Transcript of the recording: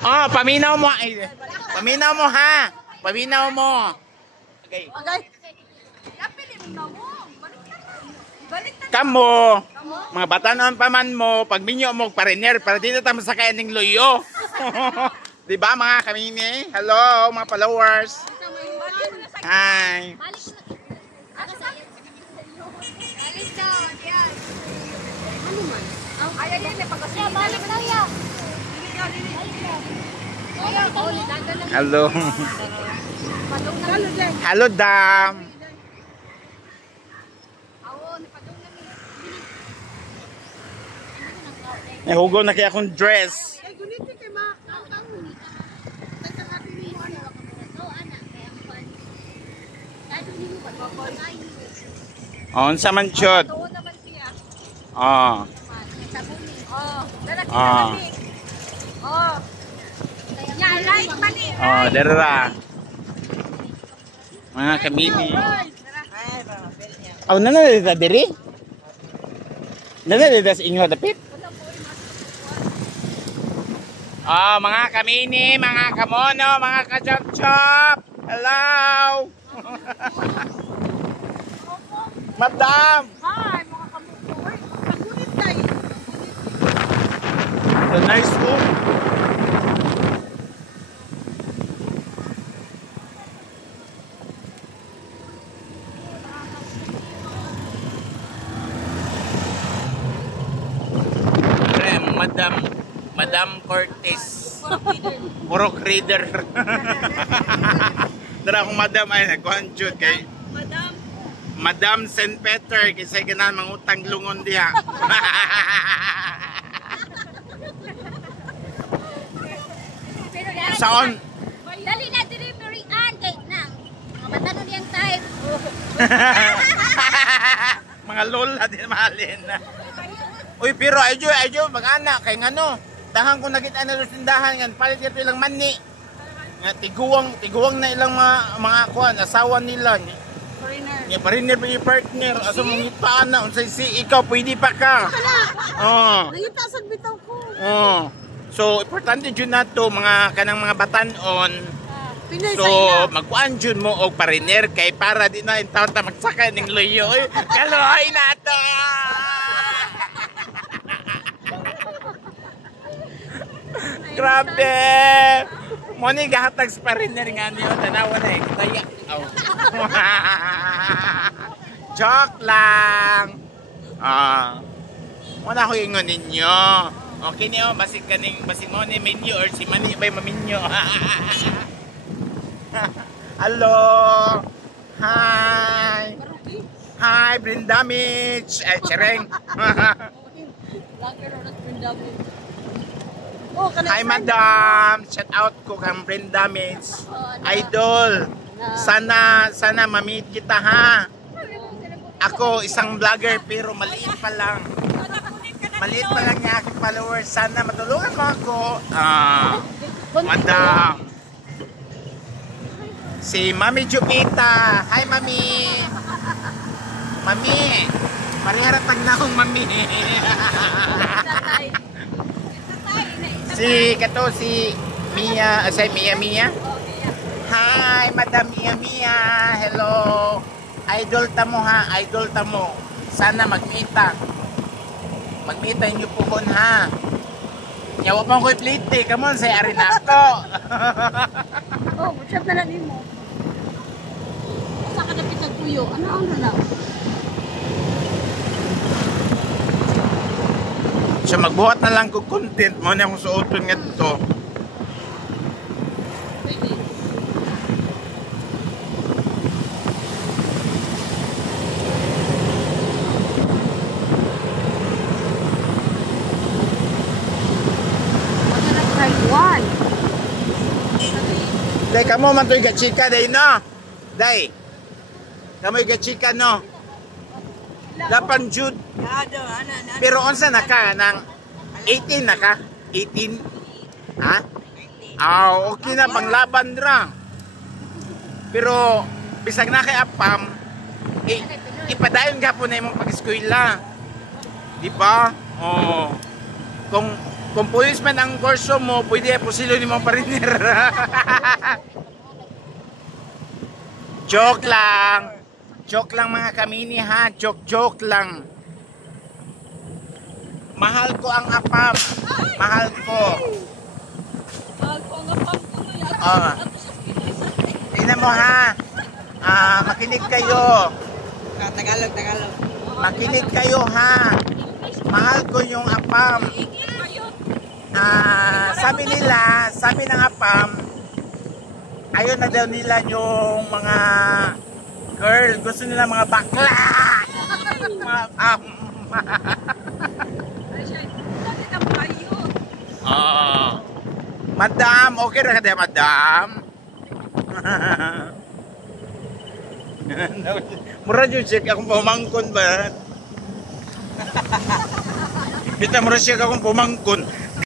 Oh, paminaw mo. Ay, paminaw mo ha. Paminaw mo. Okay. Okay. Kamo, mga batanon pa man mo, pag minyo mo pariner, para dito tamo sa kayaning loyo. Diba mga kamini? Hello mga followers. Hi. Hello. Hello, Dam. Nahugaw na kaya akong dress. On sa man shot. Oh. Oh. Oh, dara. Mga kamini. Oh, nana dito diri? Nana dito sa inyo dapit? Oh, mga kamini, mga kamono, mga kachop-chop. Hello. Madam. Hi, mga kamukoy. Kagunit tayo. The nice room. Madam Cortez. Purok reader. Dara akong madam ay nagkuhan jud kay Madam St. Peter kasi ganan mangutang lungon diha. Saon? Dali na delivery-an kay nang mga batanon yang type. Mga lola din mahalin. Uy, pero ayjo mag-anak kay ngano. Dahan ko nakita na tindahan ngan palit ito ilang mani. Nga tiguwang na ilang mga kuan asawa nila. Ni pariner pa yung partner. Asa mong itaan na unsay si ikaw pwede pa ka. Oh. Nangita sa bitaw ko. Oh. So importante jud nato mga kanang mga batanon. So magkuan jud mo og pariner kay para di na intaw ta magsaka ning loyo. Kaloy nato. Grabe! Moni gahatag sa pariner nga niyo tanawa na eh. Kaya. Oh. Joke lang. Wala ko ingon ninyo. Okay niyo, basig mo ni menu or si Mani ba'y maminyo. Hello. Hi. Hi, Brenda Mitch. Chereng. Hi, madam. Shout out ko kang Brenda Mitch. Idol. Sana ma-meet kita ha. Ako isang vlogger pero maliit pa lang. Maliit pa lang niya aking followers. Sana matulungan mo ako. Madam. Si Mami Jupita. Hi, Mami. Mami. Pariharatag na akong Mami. Si Mia. Mia. Hi, Madam Mia. Hello. Idol ta mo ha. Idol ta mo. Sana magmita. Magmita niyo po ha. Nyawa pa ko'y plate. Come on, say ari na ako. Oh, what's na lang mo? Asa ka dapit sa kuyo? Ano ang na? So magbuhat na lang ko content mo na akong suoton nga ito. Day, kamo man to'y gachika, day, no? Day, kamo'y gachika, no? Lapan jud. Pero onsa na ka? Nang 18 na ka? 18? Ha? Okay na, panglaban ra. Pero, bisag na kay Apam, ipadayon ka po na imong pag-eskwela. Di ba? Kung Kung policeman ang kurso mo, pwede pusilo ni mong pariner. Joke lang. Joke lang mga kamini ha. Joke lang. Mahal ko ang apam. Mahal ko. Tingnan mo ha. Makinig kayo. Tagalog. Makinig kayo ha. Mahal ko yung apam. Sabi ng apam, ayaw na daw nila yung mga girl. Gusto nila mga bakla. Mga apam. Madam, okay na ka madam? Mura yung check akong pumangkon ba? Bita mura siya akong pumangkon.